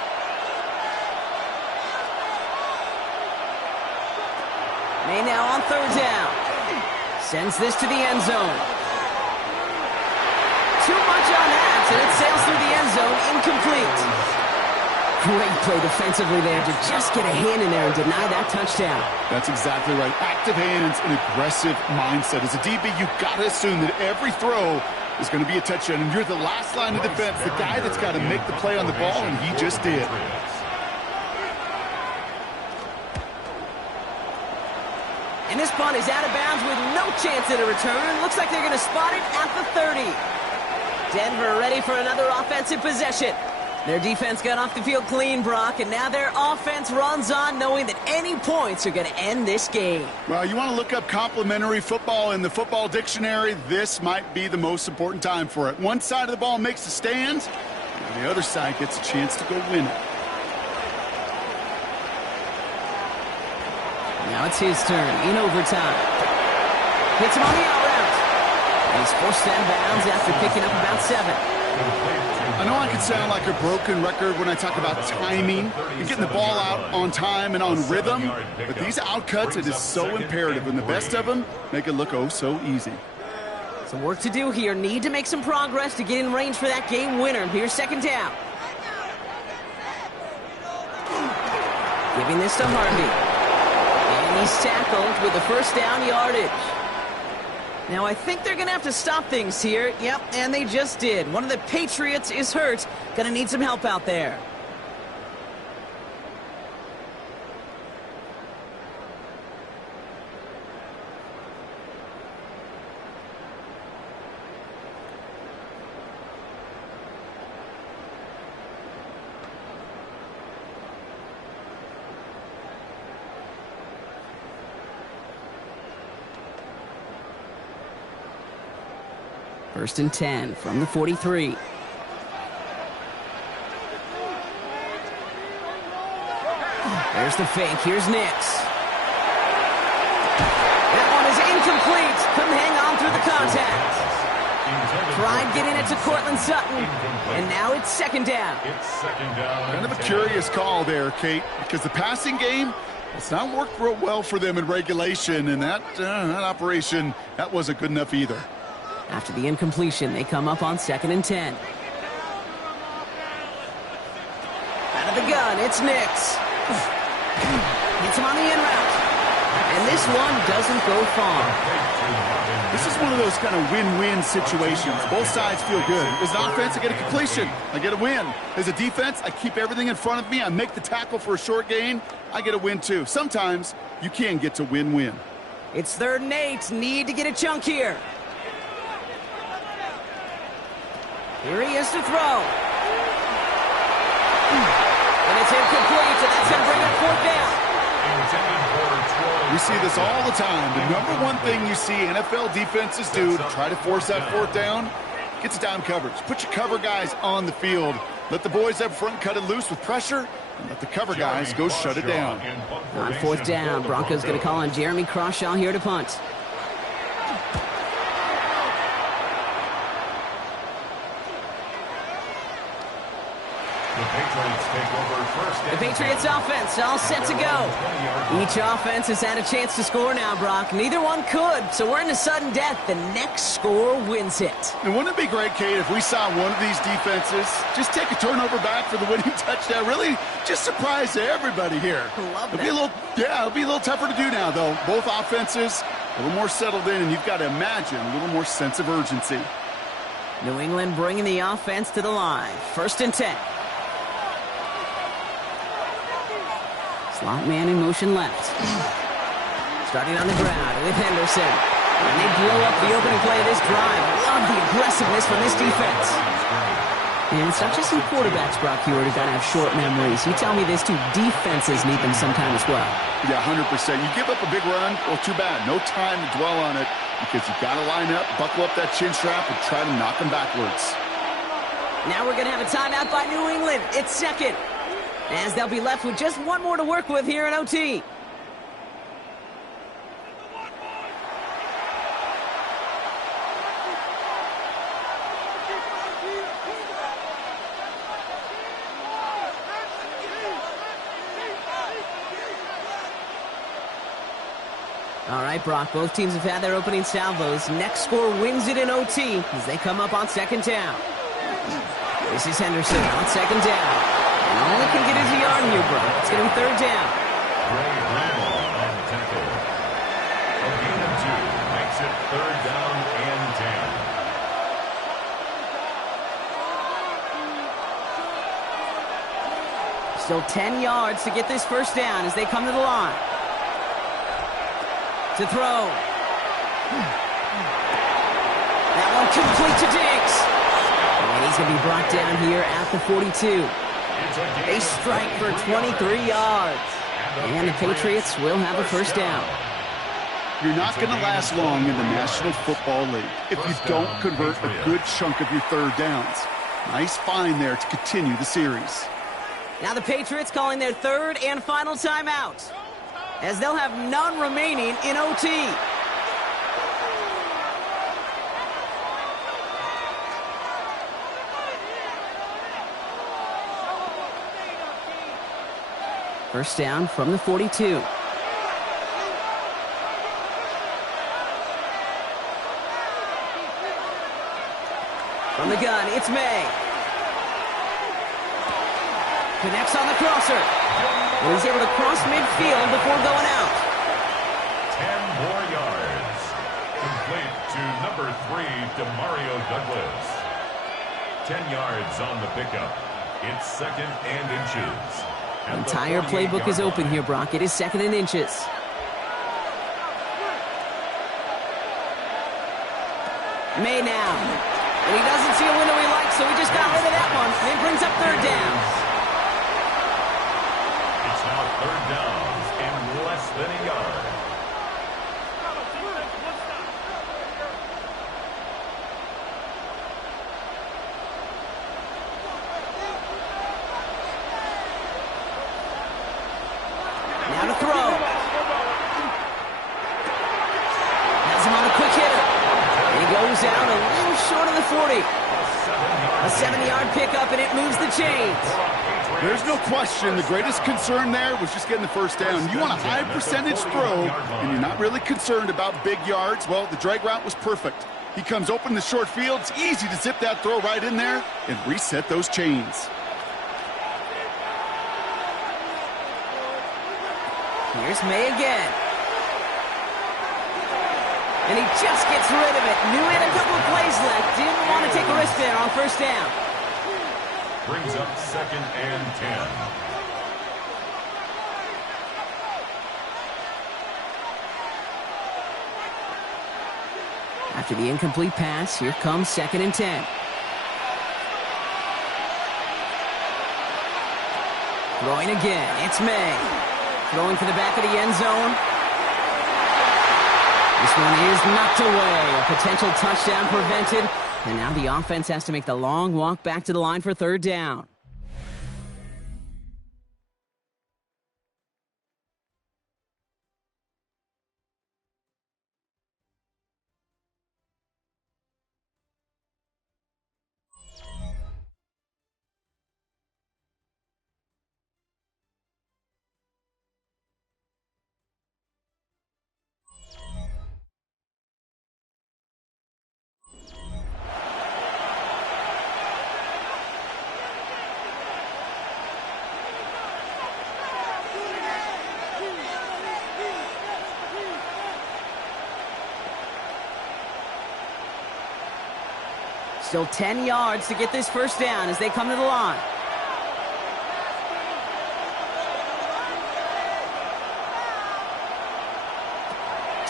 May now on third down. Sends this to the end zone. Too much on that, and it sails through the end zone, incomplete. Great play defensively there to just get a hand in there and deny that touchdown. That's exactly right. Active hands and aggressive mindset. As a DB, you've got to assume that every throw is going to be a touchdown, and you're the last line of defense, the guy that's got to make the play on the ball, and he just did. And this punt is out of bounds with no chance at a return. Looks like they're going to spot it at the 30. Denver ready for another offensive possession. Their defense got off the field clean, Brock, and now their offense runs on knowing that any points are going to end this game. Well, you want to look up complimentary football in the football dictionary, this might be the most important time for it. One side of the ball makes a stand, and the other side gets a chance to go win it. Now it's his turn in overtime. Hits him on the out route. And he's forced out of bounds after picking up about 7. I know I can sound like a broken record when I talk about timing and getting the ball out on time and on rhythm, but these outcuts, it is so imperative, and the best of them make it look oh so easy. Some work to do here. Need to make some progress to get in range for that game winner. Here's second down. Giving this to Harvey. And he's tackled with the first down yardage. Now, I think they're going to have to stop things here. Yep, and they just did. One of the Patriots is hurt. Going to need some help out there. First and 10 from the 43. There's the fake. Here's Nix. That one is incomplete. Couldn't hang on through the contact. Tried getting it to Cortland Sutton, and now it's second down. Kind of a curious call there, Kate, because the passing game, it's not worked real well for them in regulation, and that operation, that wasn't good enough either. After the incompletion, they come up on second and 10. Out of the gun, it's Nix. Hits him on the in route. And this one doesn't go far. This is one of those kind of win-win situations. Both sides feel good. As an offense, I get a completion. I get a win. As a defense, I keep everything in front of me. I make the tackle for a short gain. I get a win, too. Sometimes, you can get to win-win. It's 3rd and 8. Need to get a chunk here. Here he is to throw. And it's incomplete, and that's going to bring up 4th down. We see this all the time. The number one thing you see NFL defenses do to try to force that 4th down, get to down coverage. Put your cover guys on the field. Let the boys up front cut it loose with pressure, and let the cover guys go shut it down. On 4th down, Broncos going to call on Jeremy Crawshaw here to punt. The Patriots offense all set to go. Each offense has had a chance to score now, Brock. Neither one could, so we're into sudden death. The next score wins it. And wouldn't it be great, Kate, if we saw one of these defenses just take a turnover back for the winning touchdown? Really just surprise everybody here. Love that. It'll be a little tougher to do now, though. Both offenses a little more settled in, and you've got to imagine a little more sense of urgency. New England bringing the offense to the line. 1st and 10. Slot man in motion left. Starting on the ground with Henderson. And they blow up the opening play of this drive. Love the aggressiveness from this defense. And it's not just some quarterbacks, Brock Hewitt, who got to have short memories. You tell me this too, defenses need them sometime as well. Yeah, 100%. You give up a big run, well, too bad. No time to dwell on it because you got to line up, buckle up that chin strap, and try to knock them backwards. Now we're going to have a timeout by New England. It's 2nd. As they'll be left with just one more to work with here in OT. All right, Brock, both teams have had their opening salvos. Next score wins it in OT as they come up on 2nd down. This is Henderson on 2nd down. And all it can get is a yard here, Brock. It's going to be 3rd down. Ray Bramble on the tackle. A gain of 2 makes it 3rd down and 10. Still 10 yards to get this 1st down as they come to the line. To throw. That one complete to Diggs. And he's going to be brought down here at the 42. A strike for 23 yards. And the Patriots will have a 1st down. You're not going to last long in the National Football League if you don't convert a good chunk of your 3rd downs. Nice find there to continue the series. Now the Patriots calling their 3rd and final timeout, as they'll have none remaining in OT. First down from the 42. From the gun, it's May. Connects on the crosser. And he's able to cross midfield before going out. 10 more yards. Complete to number 3, Demario Douglas. 10 yards on the pickup. It's 2nd and inches. The entire playbook is open here, Brock. It is 2nd and inches. May now. And he doesn't see a window he likes, so he just got rid of that one. And brings up 3rd down. It's now 3rd down and less than a yard. Now to throw. Has him on a quick hitter. And he goes out a little short of the 40. A 7-yard pickup, and it moves the chains. There's no question the greatest concern there was just getting the 1st down. You want a high percentage throw, and you're not really concerned about big yards. Well, the drag route was perfect. He comes open in the short field. It's easy to zip that throw right in there and reset those chains. Here's May again. And he just gets rid of it. Knew he had a couple of plays left. Didn't want to take a risk there on 1st down. Brings up 2nd and 10. After the incomplete pass, here comes 2nd and 10. Throwing again, it's May. Throwing for the back of the end zone. This one is knocked away. A potential touchdown prevented. And now the offense has to make the long walk back to the line for 3rd down. Still 10 yards to get this first down as they come to the line.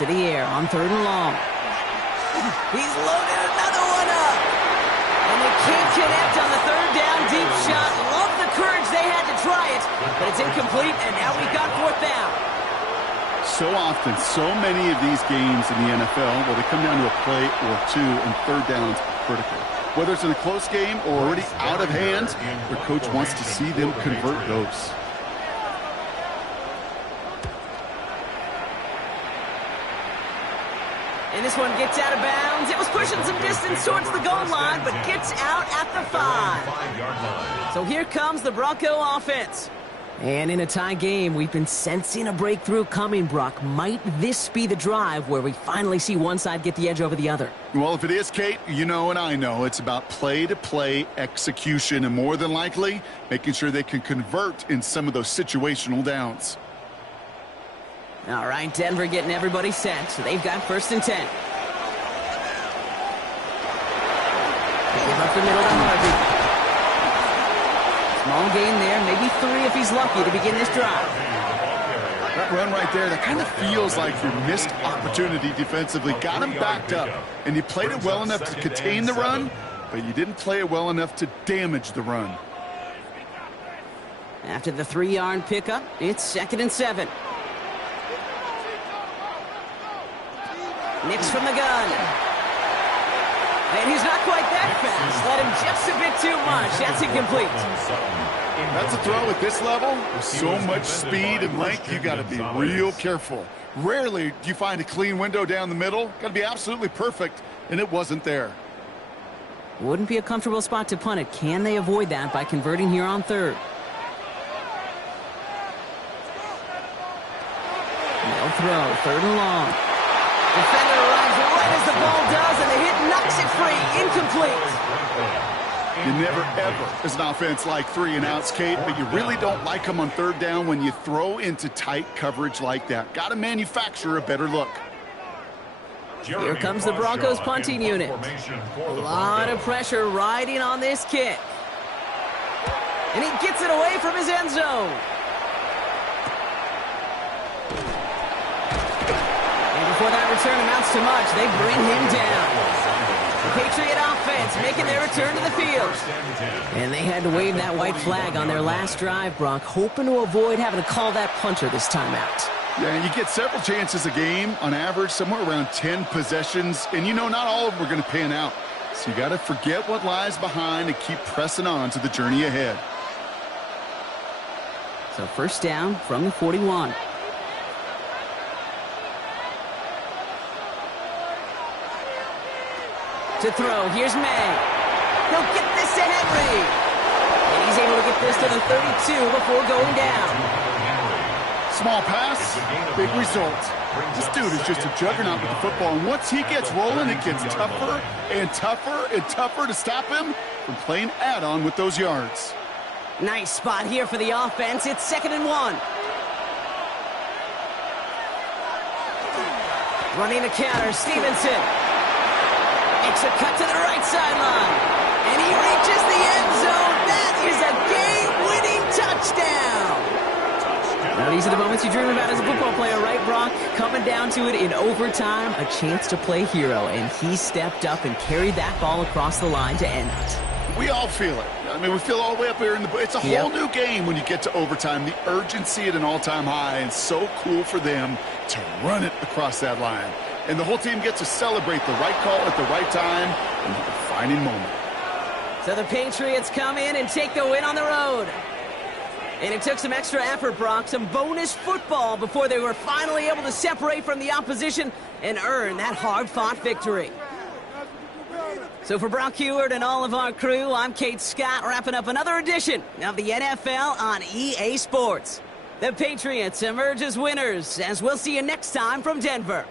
To the air on 3rd and long. He's loaded another one up. And they can't connect on the 3rd down deep shot. Love the courage they had to try it, but it's incomplete, and now we've got 4th down. So often, so many of these games in the NFL, well, they come down to a play or two, and 3rd downs are critical. Whether it's in a close game or already out of hand, their coach wants to see them convert those. And this one gets out of bounds. It was pushing some distance towards the goal line, but gets out at the 5. So here comes the Bronco offense. And in a tie game, we've been sensing a breakthrough coming, Brock. Might this be the drive where we finally see one side get the edge over the other? Well, if it is, Kate, you know and I know it's about play-to-play execution, and more than likely, making sure they can convert in some of those situational downs. All right, Denver getting everybody set. So they've got 1st and 10. They give up the middle to Harvey. Small gain there, maybe 3 if he's lucky to begin this drive. That run right there, that kind of feels like your missed opportunity defensively. Got him backed up, and you played it well enough to contain the run, but you didn't play it well enough to damage the run. After the 3-yard pickup, it's 2nd and 7. Nix from the gun. And he's not quite that fast. Let him just a bit too much. That's incomplete. That's a throw at this level. With so much speed and length, you got to be real careful. Rarely do you find a clean window down the middle. Got to be absolutely perfect, and it wasn't there. Wouldn't be a comfortable spot to punt it. Can they avoid that by converting here on 3rd? No throw. 3rd and long. Defender arrives right as the ball does, and the hit knocks it free. Incomplete. You never, ever, as an offense, like 3 and outs, Kate, but you really don't like them on 3rd down when you throw into tight coverage like that. Got to manufacture a better look. Here comes the Broncos punting unit. A lot of pressure riding on this kick. And he gets it away from his end zone. Before that return amounts to much, they bring him down. The Patriot offense making their return to the field. And they had to wave that white flag on their last drive, Brock, hoping to avoid having to call that punter this time out. Yeah, you get several chances a game, on average, somewhere around 10 possessions, and you know not all of them are going to pan out. So you got to forget what lies behind and keep pressing on to the journey ahead. So 1st down from the 41. To throw, here's May. He'll get this to Henry. And he's able to get this to the 32 before going down. Small pass, big result. This dude is just a juggernaut with the football, and once he gets rolling, it gets tougher and tougher and tougher to stop him from playing add-on with those yards. Nice spot here for the offense. It's 2nd and 1. Running the counter, Stevenson. It's a cut to the right sideline. And he reaches the end zone. That is a game-winning touchdown. Now, these are the moments you dream about as a football player, right, Brock? Coming down to it in overtime, a chance to play hero. And he stepped up and carried that ball across the line to end it. We all feel it. I mean, we feel all the way up here in the... It's a whole new game when you get to overtime. The urgency at an all-time high, and so cool for them to run it across that line. And the whole team gets to celebrate the right call at the right time in the defining moment. So the Patriots come in and take the win on the road. And it took some extra effort, Brock, some bonus football before they were finally able to separate from the opposition and earn that hard-fought victory. So for Brock Heward and all of our crew, I'm Kate Scott, wrapping up another edition of the NFL on EA Sports. The Patriots emerge as winners, as we'll see you next time from Denver.